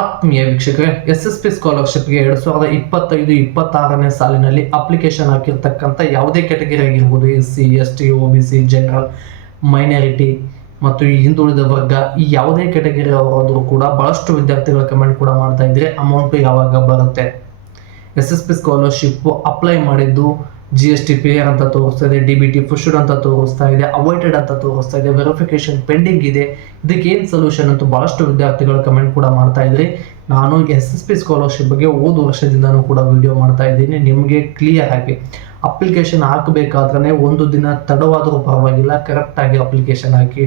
ಆತ್ಮೀಯ ವೀಕ್ಷಕರೇ, SSP ಸ್ಕಾಲರ್ಶಿಪ್ಗೆ 2025-26ನೇ ಸಾಲಿನಲ್ಲಿ ಅಪ್ಲಿಕೇಶನ್ ಹಾಕಿರ್ತಕ್ಕಂಥ ಯಾವುದೇ ಕ್ಯಾಟಗರಿ ಆಗಿರ್ಬೋದು, SC, ST, OBC, general, minority ಮತ್ತು ಹಿಂದುಳಿದ ವರ್ಗ, ಈ ಯಾವುದೇ ಕ್ಯಾಟಗರಿ ಅವರಾದರೂ ಕೂಡ ಬಹಳಷ್ಟು ವಿದ್ಯಾರ್ಥಿಗಳ ಕಮೆಂಟ್ ಕೂಡ ಮಾಡ್ತಾ ಇದ್ರೆ ಅಮೌಂಟ್ ಯಾವಾಗ ಬರುತ್ತೆ. SSP ಸ್ಕಾಲರ್ಶಿಪ್ ಅಪ್ಲೈ ಮಾಡಿದ್ದು GST ಪೇಯರ್ ಅಂತ ತೋರಿಸ್ತಾ ಇದೆ, DBT ಪುಷ್ಡ್ ಅಂತ ತೋರಿಸ್ತಾ ಇದೆ, ಅವೈಟೆಡ್ ಅಂತ ತೋರಿಸ್ತಾ ಇದೆ, ವೆರಿಫಿಕೇಶನ್ ಪೆಂಡಿಂಗ್ ಇದೆ. ಇದಕ್ಕೆ ಏನು ಸೊಲ್ಯೂಷನ್ ಅಂತ ಬಹಳಷ್ಟು ವಿದ್ಯಾರ್ಥಿಗಳು ಕಮೆಂಟ್ ಕೂಡ ಮಾಡ್ತಾ ಇದ್ರಿ. ನಾನು SSP ಸ್ಕಾಲರ್ಶಿಪ್ ಬಗ್ಗೆ ಹೋದ ವರ್ಷದಿಂದನೂ ಕೂಡ ವಿಡಿಯೋ ಮಾಡ್ತಾ ಇದ್ದೀನಿ. ನಿಮಗೆ ಕ್ಲಿಯರ್ ಆಗಿ ಅಪ್ಲಿಕೇಶನ್ ಹಾಕಬೇಕಾದ್ರೆ ಒಂದು ದಿನ ತಡವಾದರೂ ಪರವಾಗಿಲ್ಲ, ಕರೆಕ್ಟಾಗಿ ಅಪ್ಲಿಕೇಶನ್ ಹಾಕಿ.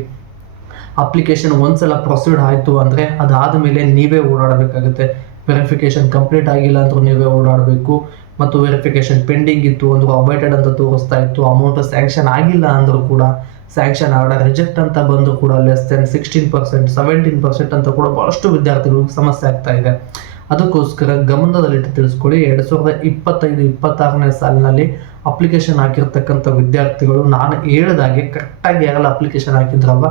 ಅಪ್ಲಿಕೇಶನ್ ಒಂದ್ಸಲ ಪ್ರೊಸೀಡ್ ಆಯಿತು ಅಂದರೆ ಅದಾದ ಮೇಲೆ ನೀವೇ ಓಡಾಡಬೇಕಾಗುತ್ತೆ. ವೆರಿಫಿಕೇಶನ್ ಕಂಪ್ಲೀಟ್ ಆಗಿಲ್ಲ ಅಂದ್ರೂ ನೀವೇ ಓಡಾಡಬೇಕು. ಮತ್ತು ವೆರಿಫಿಕೇಶನ್ ಪೆಂಡಿಂಗ್ ಇತ್ತು ಅಂದರೂ ಅವೈಟೆಡ್ ಅಂತ ತೋರಿಸ್ತಾ ಇತ್ತು. ಅಮೌಂಟ್ ಸ್ಯಾಂಕ್ಷನ್ ಆಗಿಲ್ಲ ಅಂದರೂ ಕೂಡ, ಸ್ಯಾಂಕ್ಷನ್ ಆರ್ಡರ್ ರಿಜೆಕ್ಟ್ ಅಂತ ಬಂದರೂ ಕೂಡ ಲೆಸ್ ದೆನ್ 16%, 17% ಅಂತ ಕೂಡ ಬಹಳಷ್ಟು ವಿದ್ಯಾರ್ಥಿಗಳಿಗೆ ಸಮಸ್ಯೆ ಆಗ್ತಾ ಇದೆ. ಅದಕ್ಕೋಸ್ಕರ ಗಮನದಲ್ಲಿಟ್ಟು ತಿಳಿಸ್ಕೊಳ್ಳಿ, 2025-26ನೇ ಸಾಲಿನಲ್ಲಿ ಅಪ್ಲಿಕೇಶನ್ ಹಾಕಿರ್ತಕ್ಕಂಥ ವಿದ್ಯಾರ್ಥಿಗಳು ನಾನು ಹೇಳಿದಾಗೆ ಕರೆಕ್ಟಾಗಿ ಯಾರೆಲ್ಲ ಅಪ್ಲಿಕೇಶನ್ ಹಾಕಿದ್ರಲ್ವ,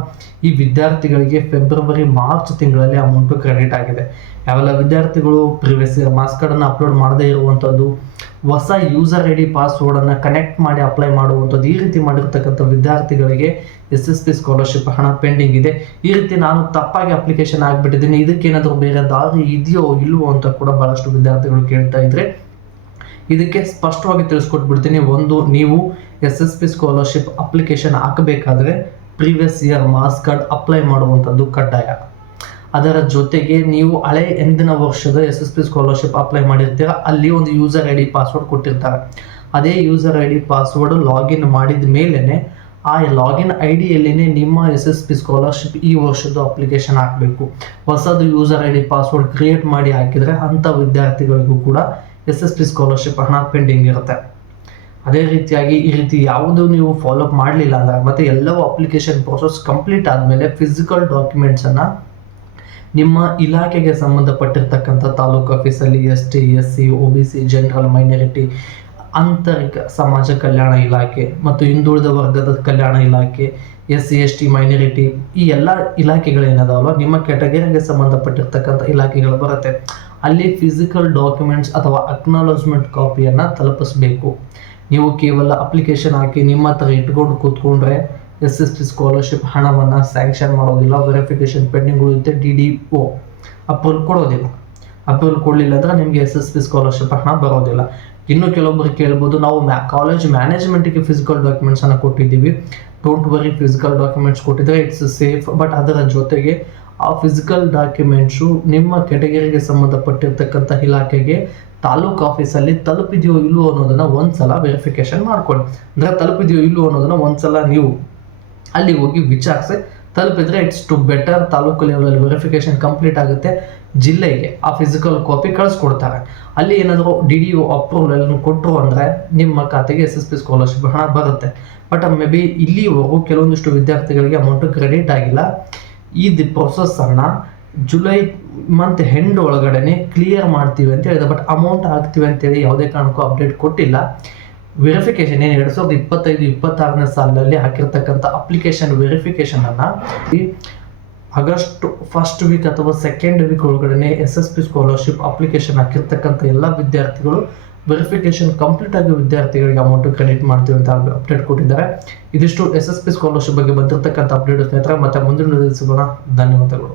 ಈ ವಿದ್ಯಾರ್ಥಿಗಳಿಗೆ ಫೆಬ್ರವರಿ ಮಾರ್ಚ್ ತಿಂಗಳಲ್ಲಿ ಅಮೌಂಟು ಕ್ರೆಡಿಟ್ ಆಗಿದೆ. ಯಾವೆಲ್ಲ ವಿದ್ಯಾರ್ಥಿಗಳು ಪ್ರಿವಿಯಸ್ ಇಯರ್ ಮಾರ್ಕ್ಸ್ ಕಾರ್ಡನ್ನು ಅಪ್ಲೋಡ್ ಮಾಡದೇ ಇರುವಂಥದ್ದು, ಹೊಸ ಯೂಸರ್ ID ಪಾಸ್ವರ್ಡನ್ನು ಕನೆಕ್ಟ್ ಮಾಡಿ ಅಪ್ಲೈ ಮಾಡುವಂಥದ್ದು, ಈ ರೀತಿ ಮಾಡಿರ್ತಕ್ಕಂಥ ವಿದ್ಯಾರ್ಥಿಗಳಿಗೆ SSP ಸ್ಕಾಲರ್ಶಿಪ್ ಹಣ ಪೆಂಡಿಂಗ್ ಇದೆ. ಈ ರೀತಿ ನಾನು ತಪ್ಪಾಗಿ ಅಪ್ಲಿಕೇಶನ್ ಆಗಿಬಿಟ್ಟಿದ್ದೀನಿ, ಇದಕ್ಕೇನಾದರೂ ಬೇರೆ ದಾರಿ ಇದೆಯೋ ಇಲ್ವೋ ಅಂತ ಕೂಡ ಬಹಳಷ್ಟು ವಿದ್ಯಾರ್ಥಿಗಳು ಕೇಳ್ತಾ ಇದ್ರೆ ಇದಕ್ಕೆ ಸ್ಪಷ್ಟವಾಗಿ ತಿಳಿಸ್ಕೊಟ್ಬಿಡ್ತೀನಿ. ಒಂದು, ನೀವು SSP ಸ್ಕಾಲರ್ಶಿಪ್ ಅಪ್ಲಿಕೇಶನ್ ಹಾಕಬೇಕಾದ್ರೆ previous year marks card apply ಮಾಡುವಂಥದ್ದು ಕಡ್ಡಾಯ. ಅದರ ಜೊತೆಗೆ ನೀವು ಹಳೆ ಎಂದಿನ ವರ್ಷದ SSP ಸ್ಕಾಲರ್ಶಿಪ್ ಅಪ್ಲೈ ಮಾಡಿರ್ತೀರ, ಅಲ್ಲಿ ಒಂದು ಯೂಸರ್ ID ಪಾಸ್ವರ್ಡ್ ಕೊಟ್ಟಿರ್ತಾರೆ. ಅದೇ ಯೂಸರ್ ID ಪಾಸ್ವರ್ಡ್ ಲಾಗಿನ್ ಮಾಡಿದ ಮೇಲೇ ಆ ಲಾಗಿನ್ ಐಡಿಯಲ್ಲಿನೇ ನಿಮ್ಮ SSP ಸ್ಕಾಲರ್ಶಿಪ್ ಈ ವರ್ಷದ ಅಪ್ಲಿಕೇಶನ್ ಹಾಕಬೇಕು. ಹೊಸದು ಯೂಸರ್ ID ಪಾಸ್ವರ್ಡ್ ಕ್ರಿಯೇಟ್ ಮಾಡಿ ಹಾಕಿದರೆ ಅಂಥ ವಿದ್ಯಾರ್ಥಿಗಳಿಗೂ ಕೂಡ SSP ಸ್ಕಾಲರ್ಶಿಪ್ ಹಣ ಪೆಂಡಿಂಗ್ ಇರುತ್ತೆ. ಅದೇ ರೀತಿಯಾಗಿ ಈ ರೀತಿ ಯಾವುದೂ ನೀವು ಫಾಲೋಅಪ್ ಮಾಡಲಿಲ್ಲ ಅಂದರೆ, ಮತ್ತು ಎಲ್ಲವೂ ಅಪ್ಲಿಕೇಶನ್ ಪ್ರೋಸೆಸ್ ಕಂಪ್ಲೀಟ್ ಆದಮೇಲೆ ಫಿಸಿಕಲ್ ಡಾಕ್ಯುಮೆಂಟ್ಸನ್ನು ನಿಮ್ಮ ಇಲಾಖೆಗೆ ಸಂಬಂಧಪಟ್ಟಿರ್ತಕ್ಕಂಥ ತಾಲೂಕು ಆಫೀಸಲ್ಲಿ ST, SC, OBC, general, minority, ಆಂತರಿಕ ಸಮಾಜ ಕಲ್ಯಾಣ ಇಲಾಖೆ ಮತ್ತು ಹಿಂದುಳಿದ ವರ್ಗದ ಕಲ್ಯಾಣ ಇಲಾಖೆ, SC, ST, ಮೈನಾರಿಟಿ, ಈ ಎಲ್ಲ ಇಲಾಖೆಗಳೇನದಾವಲ್ಲ, ನಿಮ್ಮ ಕ್ಯಾಟಗರಿಗೆ ಸಂಬಂಧಪಟ್ಟಿರ್ತಕ್ಕಂಥ ಇಲಾಖೆಗಳು ಬರುತ್ತೆ. ಅಲ್ಲಿ ಫಿಸಿಕಲ್ ಡಾಕ್ಯುಮೆಂಟ್ಸ್ ಅಥವಾ ಅಕ್ನಾಲಜ್ಮೆಂಟ್ ಕಾಪಿಯನ್ನು ತಲುಪಿಸಬೇಕು. ನೀವು ಕೇವಲ ಅಪ್ಲಿಕೇಶನ್ ಹಾಕಿ ನಿಮ್ಮ ಹತ್ರ ಇಟ್ಕೊಂಡು ಕೂತ್ಕೊಂಡ್ರೆ SSP ಸ್ಕಾಲರ್ಶಿಪ್ ಹಣವನ್ನು ಸ್ಯಾಂಕ್ಷನ್ ಮಾಡೋದಿಲ್ಲ. ವೆರಿಫಿಕೇಶನ್ ಪೆಂಡಿಂಗ್ ಉಳಿಯುತ್ತೆ. DDO ಅಪ್ರೂವಲ್ ಕೊಡೋದಿಲ್ಲ. ಅಪ್ರೂವಲ್ ಕೊಡಲಿಲ್ಲ ಅಂದರೆ ನಿಮಗೆ SSP ಸ್ಕಾಲರ್ಶಿಪ್ ಹಣ ಬರೋದಿಲ್ಲ. ಇನ್ನು ಕೆಲವೊಬ್ಬರು ಕೇಳ್ಬೋದು, ನಾವು ಕಾಲೇಜ್ ಮ್ಯಾನೇಜ್ಮೆಂಟಿಗೆ ಫಿಸಿಕಲ್ ಡಾಕ್ಯುಮೆಂಟ್ಸನ್ನು ಕೊಟ್ಟಿದ್ದೀವಿ, ಡೋಂಟ್ ವರಿ, ಫಿಸಿಕಲ್ ಡಾಕ್ಯುಮೆಂಟ್ಸ್ ಕೊಟ್ಟಿದ್ರೆ ಇಟ್ಸ್ ಸೇಫ್. ಬಟ್ ಅದರ ಜೊತೆಗೆ ಆ ಫಿಸಿಕಲ್ ಡಾಕ್ಯುಮೆಂಟ್ಸು ನಿಮ್ಮ ಕ್ಯಾಟಗರಿಗೆ ಸಂಬಂಧಪಟ್ಟಿರ್ತಕ್ಕಂಥ ಇಲಾಖೆಗೆ ತಾಲೂಕು ಆಫೀಸಲ್ಲಿ ತಲುಪಿದೆಯೋ ಇಲ್ಲವೋ ಅನ್ನೋದನ್ನು ಒಂದ್ಸಲ ವೆರಿಫಿಕೇಶನ್ ಮಾಡ್ಕೊಳ್ಳಿ. ಅಂದರೆ ತಲುಪಿದೆಯೋ ಇಲ್ಲವೋ ಅನ್ನೋದನ್ನು ಒಂದ್ಸಲ ನೀವು ಅಲ್ಲಿ ಹೋಗಿ ವಿಚಾರಿಸಿ. ತಲುಪಿದ್ರೆ ಇಟ್ಸ್ ಟು ಬೆಟರ್. ತಾಲೂಕು ಲೆವೆಲಲ್ಲಿ ವೆರಿಫಿಕೇಶನ್ ಕಂಪ್ಲೀಟ್ ಆಗುತ್ತೆ, ಜಿಲ್ಲೆಗೆ ಆ ಫಿಸಿಕಲ್ ಕಾಪಿ ಕಳಿಸ್ಕೊಡ್ತಾರೆ. ಅಲ್ಲಿ ಏನಾದರೂ DDO ಅಪ್ರೂವಲ್ ಕೊಟ್ಟರು ಅಂದರೆ ನಿಮ್ಮ ಖಾತೆಗೆ SSP ಸ್ಕಾಲರ್ಶಿಪ್ ಹಣ ಬರುತ್ತೆ. ಬಟ್ ಮೇ ಬಿ ಇಲ್ಲಿವರೆಗೂ ಕೆಲವೊಂದಿಷ್ಟು ವಿದ್ಯಾರ್ಥಿಗಳಿಗೆ ಅಮೌಂಟು ಕ್ರೆಡಿಟ್ ಆಗಿಲ್ಲ. ಈ ಪ್ರೊಸೆಸ್ಸನ್ನು ಜುಲೈ ಮಂತ್ ಎಂಡ್ ಒಳಗಡೆ ಕ್ಲಿಯರ್ ಮಾಡ್ತೀವಿ ಅಂತ ಹೇಳಿದೆ. ಬಟ್ ಅಮೌಂಟ್ ಹಾಕ್ತೀವಿ ಅಂತೇಳಿ ಯಾವುದೇ ಕಾರಣಕ್ಕೂ ಅಪ್ಡೇಟ್ ಕೊಟ್ಟಿಲ್ಲ. ವೆರಿಫಿಕೇಶನ್ ಏನು 2025-26ನೇ ಸಾಲಿನಲ್ಲಿ ಹಾಕಿರ್ತಕ್ಕಂಥ ಅಪ್ಲಿಕೇಶನ್ ವೆರಿಫಿಕೇಶನನ್ನು ಆಗಸ್ಟ್ ಫಸ್ಟ್ ವೀಕ್ ಅಥವಾ ಸೆಕೆಂಡ್ ವೀಕ್ ಒಳಗಡೆ SSP ಸ್ಕಾಲರ್ಶಿಪ್ ಅಪ್ಲಿಕೇಶನ್ ಹಾಕಿರ್ತಕ್ಕಂಥ ಎಲ್ಲ ವಿದ್ಯಾರ್ಥಿಗಳು ವೆರಿಫಿಕೇಶನ್ ಕಂಪ್ಲೀಟ್ ಆಗಿ ವಿದ್ಯಾರ್ಥಿಗಳಿಗೆ ಅಮೌಂಟ್ ಕ್ರೆಡಿಟ್ ಮಾಡ್ತೀವಿ ಅಂತ ಅಪ್ಡೇಟ್ ಕೊಟ್ಟಿದ್ದಾರೆ. ಇದಿಷ್ಟು SSP ಸ್ಕಾಲರ್ಶಿಪ್ ಬಗ್ಗೆ ಬಂದಿರತಕ್ಕಂಥ ಅಪ್ಡೇಟ್ ಸ್ನೇಹಿತರೆ. ಮತ್ತೆ ಮುಂದಿನ ಸಿಗೋಣ. ಧನ್ಯವಾದಗಳು.